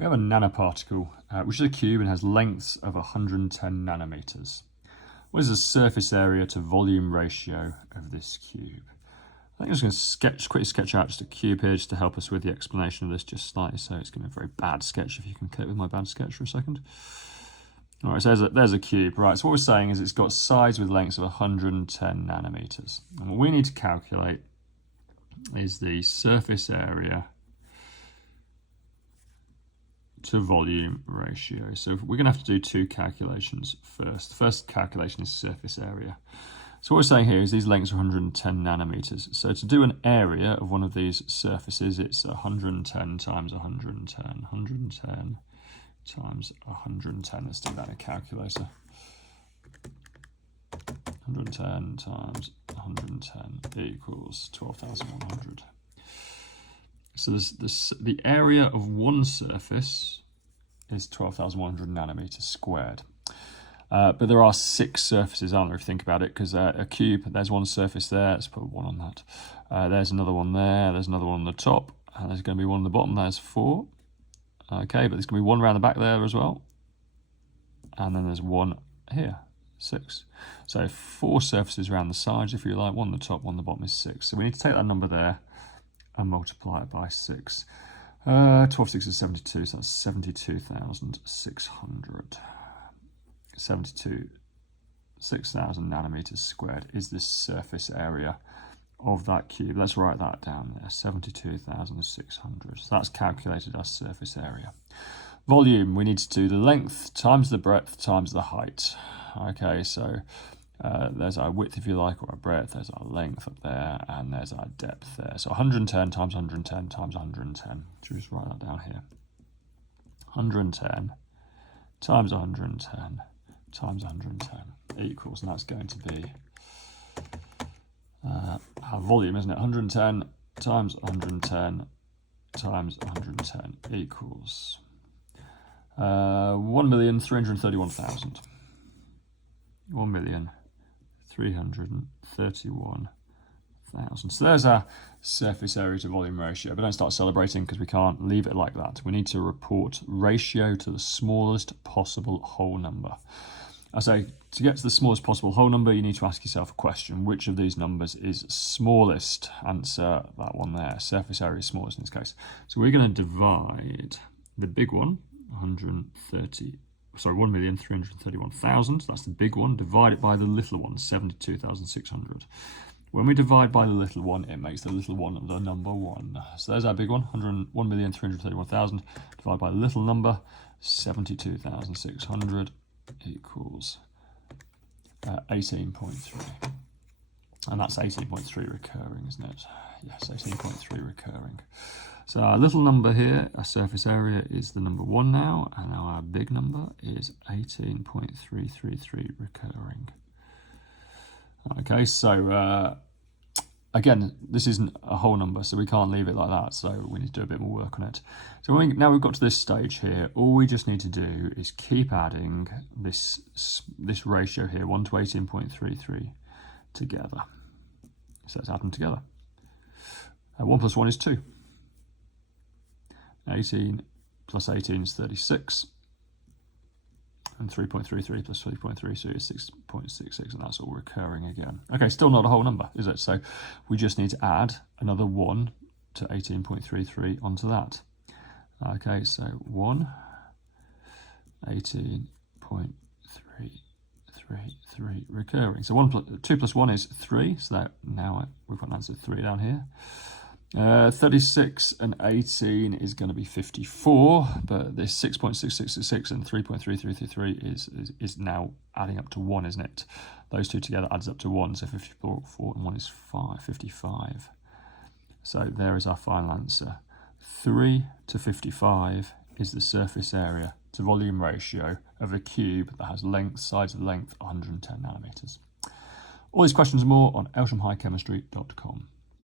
We have a nanoparticle, which is a cube and has lengths of 110 nanometers. What is the surface area to volume ratio of this cube? I think I'm just going to quickly sketch out just a cube here just to help us with the explanation of this just slightly. So it's going to be a very bad sketch if you can cope with my bad sketch for a second. All right, so there's a cube. Right, so what we're saying is it's got sides with lengths of 110 nanometers. And what we need to calculate is the surface area to volume ratio. So we're going to have to do two calculations first. The first calculation is surface area. So what we're saying here is these lengths are 110 nanometers. So to do an area of one of these surfaces, it's 110 times 110, 110 times 110. Let's do that in a calculator. 110 times 110 equals 12,100. So the area of one surface is 12,100 nanometers squared. But there are 6 surfaces, aren't there, if you think about it, because a cube, there's one surface there, let's put 1 on that. There's another one there, there's another one on the top, and there's going to be one on the bottom, there's 4. Okay, but there's going to be one around the back there as well. And then there's one here, 6. So 4 surfaces around the sides, if you like, one on the top, one on the bottom is 6. So we need to take that number there and multiply it by 6. 12 6 is 72, so that's 72,600. 6,000 nanometers squared is the surface area of that cube. Let's write that down there, 72,600. So that's calculated as surface area. Volume, we need to do the length times the breadth times the height. Okay, so there's our width, if you like, or our breadth, there's our length up there, and there's our depth there. So 110 times 110 times 110. Should we just write that down here? 110 times 110 times 110 equals, and that's going to be our volume, isn't it? 110 times 110 times 110 equals 1,331,000. 1,331,000. So there's our surface area to volume ratio, but don't start celebrating because we can't leave it like that. We need to report ratio to the smallest possible whole number. I say, to get to the smallest possible whole number, you need to ask yourself a question. Which of these numbers is smallest? Answer that one there. Surface area is smallest in this case. So we're going to divide the big one, 1,331,000. That's the big one. Divide it by the little one, 72,600. When we divide by the little one, it makes the little one the number 1. So there's our big one, 1,331,000. Divide by the little number, 72,600. Equals 18.3, and that's 18.3 recurring, isn't it? Yes, 18.3 recurring. So our little number here, our surface area, is the number 1 now, and now our big number is 18.333 recurring. Okay, so again, this isn't a whole number, so we can't leave it like that, so we need to do a bit more work on it. So now we've got to this stage here, all we just need to do is keep adding this ratio here, 1 to 18.33, together. So let's add them together. 1 plus 1 is 2. 18 plus 18 is 36. And 3.33 plus 3.33 is 6.66, and that's all recurring again. Okay, still not a whole number, is it? So we just need to add another 1 to 18.33 onto that. Okay, so 1, 18.333 recurring. So 2 plus 1 is 3, so that now we've got an answer 3 down here. 36 and 18 is going to be 54, but this 6.6666 and 3.3333 is now adding up to 1, isn't it? Those two together adds up to 1, so 54 and 1 is 55. So there is our final answer. 3 to 55 is the surface area to volume ratio of a cube that has sides of length 110 nanometers. All these questions and more on elsham-high-chemistry.com.